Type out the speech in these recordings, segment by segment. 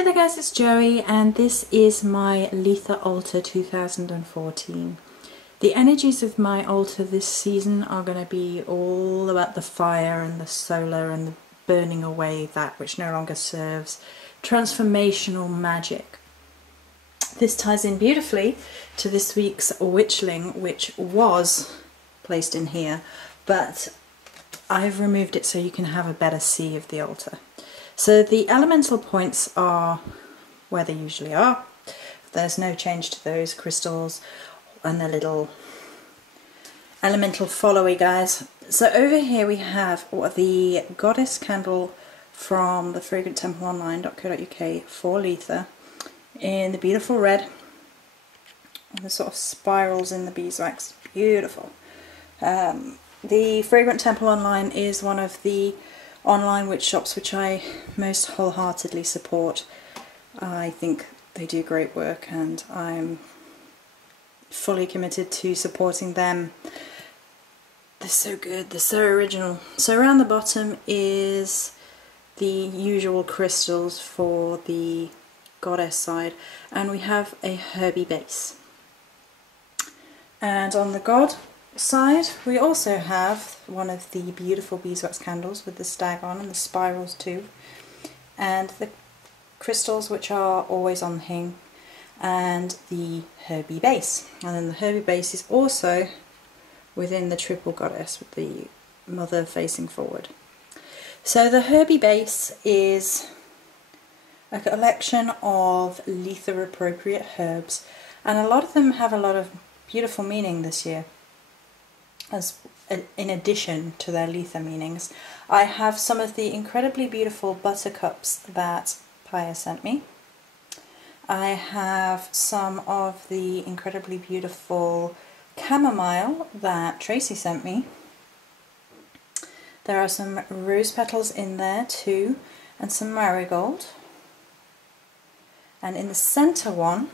Hey there guys, it's Joey and this is my Litha Altar 2014. The energies of my altar this season are going to be all about the fire and the solar and the burning away that which no longer serves, transformational magic. This ties in beautifully to this week's Witchling, which was placed in here, but I've removed it so you can have a better see of the altar. So the elemental points are where they usually are. There's no change to those crystals and the little elemental followy guys. So over here we have the goddess candle from the fragranttempleonline.co.uk for Litha in the beautiful red and the sort of spirals in the beeswax. Beautiful. The Fragrant Temple Online is one of the online witch shops which I most wholeheartedly support. I think they do great work and I'm fully committed to supporting them. They're so good, they're so original. So around the bottom is the usual crystals for the goddess side, and we have a herby base. And on the god side we also have one of the beautiful beeswax candles with the stag on and the spirals too, and the crystals which are always on the hing, and the herby base. And then the herby base is also within the triple goddess with the mother facing forward. So the herby base is a collection of Litha appropriate herbs, and a lot of them have a lot of beautiful meaning this year. As in addition to their Litha meanings, I have some of the incredibly beautiful buttercups that Paya sent me. I have some of the incredibly beautiful chamomile that Tracy sent me. There are some rose petals in there too, and some marigold. And in the centre one,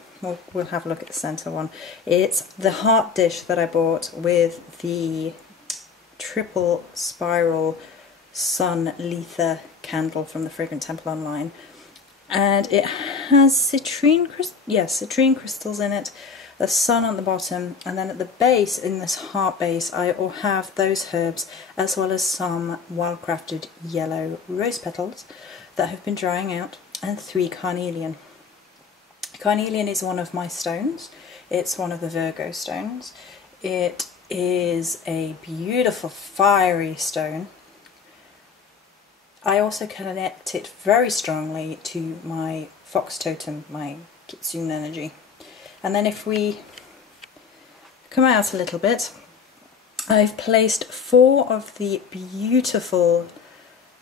we'll have a look at the centre one. It's the heart dish that I bought with the triple spiral sun Litha candle from the Fragrant Temple Online, and it has citrine crystals in it, the sun on the bottom, and then at the base, in this heart base, I will have those herbs as well as some wildcrafted yellow rose petals that have been drying out, and 3 carnelian. Carnelian is one of my stones. It's one of the Virgo stones. It is a beautiful fiery stone. I also connect it very strongly to my fox totem, my Kitsune energy. And then if we come out a little bit, I've placed 4 of the beautiful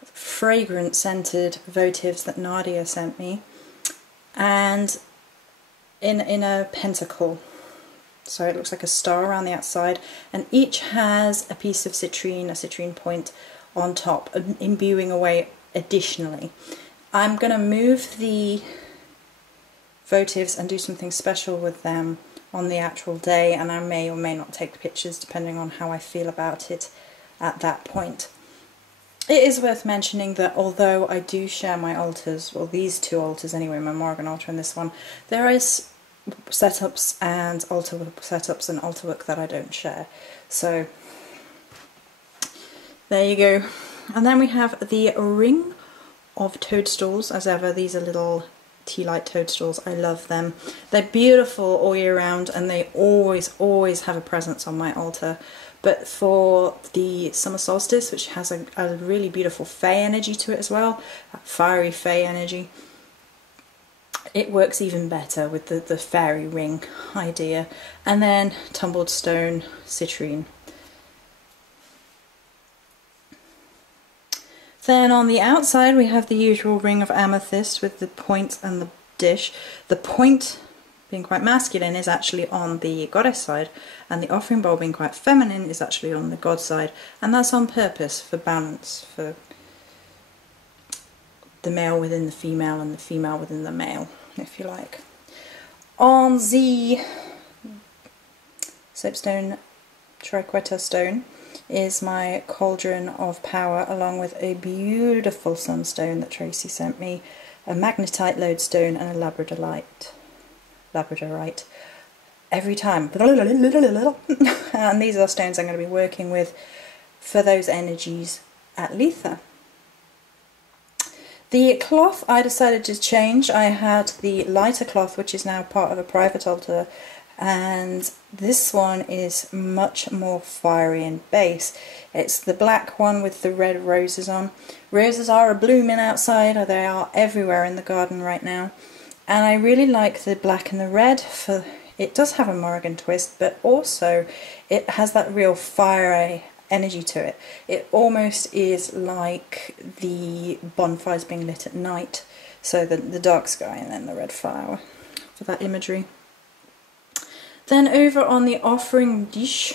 fragrant scented votives that Nadia sent me, and in a pentacle, so it looks like a star around the outside, and each has a piece of citrine, a citrine point on top, imbuing away additionally. I'm going to move the votives and do something special with them on the actual day, and I may or may not take pictures depending on how I feel about it at that point. It is worth mentioning that although I do share my altars, well these 2 altars anyway, my Morrigan altar and this one, there is setups and altar work that I don't share. So there you go. And then we have the ring of toadstools. As ever, these are little tea light toadstools. I love them. They're beautiful all year round and they always have a presence on my altar. But for the summer solstice, which has a really beautiful fae energy to it as well, that fiery fae energy, it works even better with the fairy ring idea. And then tumbled stone, citrine. Then on the outside we have the usual ring of amethyst with the point and the dish. The point, being quite masculine, is actually on the goddess side, and the offering bowl, being quite feminine, is actually on the god side, and that's on purpose, for balance, for the male within the female and the female within the male, if you like. On the soapstone TriQuarter Stone is my Cauldron of Power, along with a beautiful sunstone that Tracy sent me a magnetite lodestone and a labradorite every time. And these are stones I'm going to be working with for those energies at Litha. The cloth I decided to change. I had the lighter cloth, which is now part of a private altar, and this one is much more fiery in base. It's the black one with the red roses on. Roses are a-blooming outside, or they are everywhere in the garden right now. And I really like the black and the red. For it does have a Morrigan twist, but also it has that real fiery energy to it. It almost is like the bonfires being lit at night. So the dark sky and then the red flower for that imagery. Then over on the offering dish,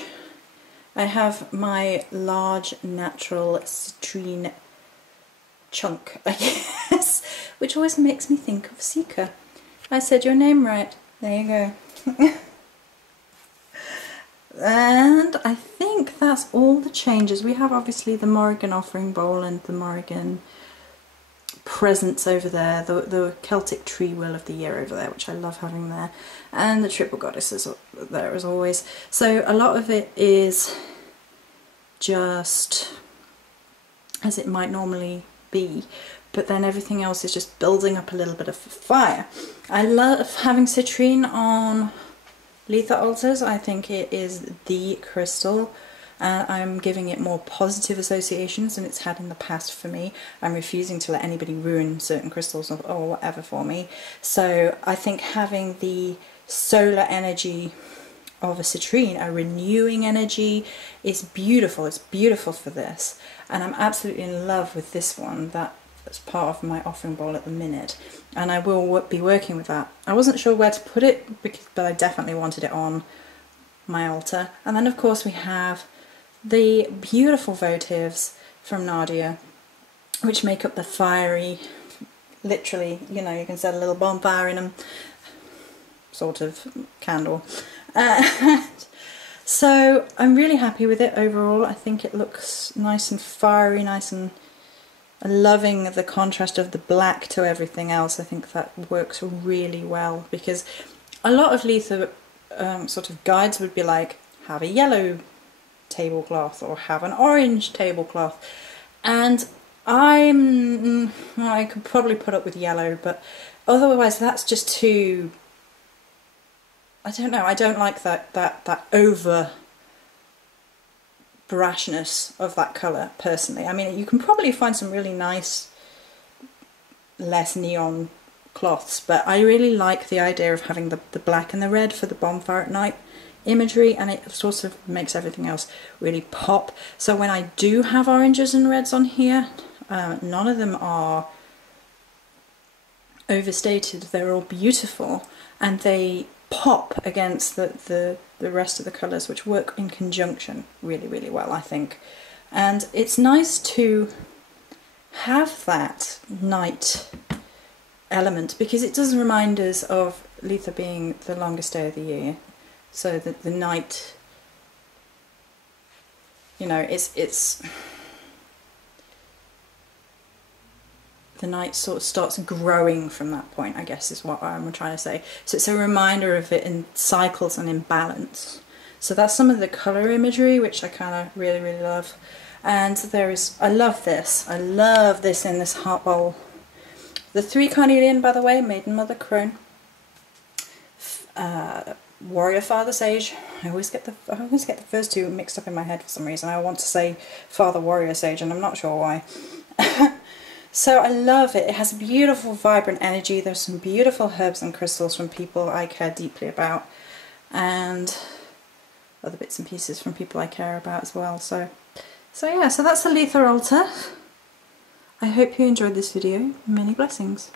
I have my large natural citrine chunk, I guess, which always makes me think of Sika. I said your name right. There you go. And I think that's all the changes. We have obviously the Morrigan offering bowl and the Morrigan presents over there, the Celtic tree wheel of the year over there, which I love having there, and the triple goddesses there as always. So a lot of it is just as it might normally be, but then everything else is just building up a little bit of fire. I love having citrine on Litha altars. I think it is the crystal. I'm giving it more positive associations than it's had in the past for me. I'm refusing to let anybody ruin certain crystals or whatever for me. So I think having the solar energy of a citrine, a renewing energy, is beautiful. It's beautiful for this. And I'm absolutely in love with this one. That's part of my offering bowl at the minute. And I will be working with that. I wasn't sure where to put it, but I definitely wanted it on my altar. And then of course we have the beautiful votives from Nadia, which make up the fiery, literally, you know, you can set a little bonfire in them, sort of candle. So I'm really happy with it overall. I think it looks nice and fiery, nice and loving the contrast of the black to everything else. I think that works really well, because a lot of Litha sort of guides would be like, have a yellow tablecloth or have an orange tablecloth, and I could probably put up with yellow, but otherwise that's just too, I don't know, I don't like that over brashness of that colour personally. I mean, you can probably find some really nice less neon cloths, but I really like the idea of having the black and the red for the bonfire at night imagery, and it sort of makes everything else really pop. So when I do have oranges and reds on here, none of them are overstated. They're all beautiful and they pop against the rest of the colours, which work in conjunction really, really well, I think. And it's nice to have that night element, because it does remind us of Litha being the longest day of the year. So that the night, you know, it's the night sort of starts growing from that point, I guess is what I'm trying to say. So it's a reminder of it in cycles and in balance. So that's some of the colour imagery, which I kind of really, really love. And there is, I love this in this heart bowl. The 3 carnelian, by the way, Maiden Mother Crone. Warrior Father Sage. I always get the first two mixed up in my head for some reason. I want to say Father Warrior Sage and I'm not sure why. So I love it. It has beautiful vibrant energy. There's some beautiful herbs and crystals from people I care deeply about, and other bits and pieces from people I care about as well. So yeah, so that's the Litha altar. I hope you enjoyed this video. Many blessings.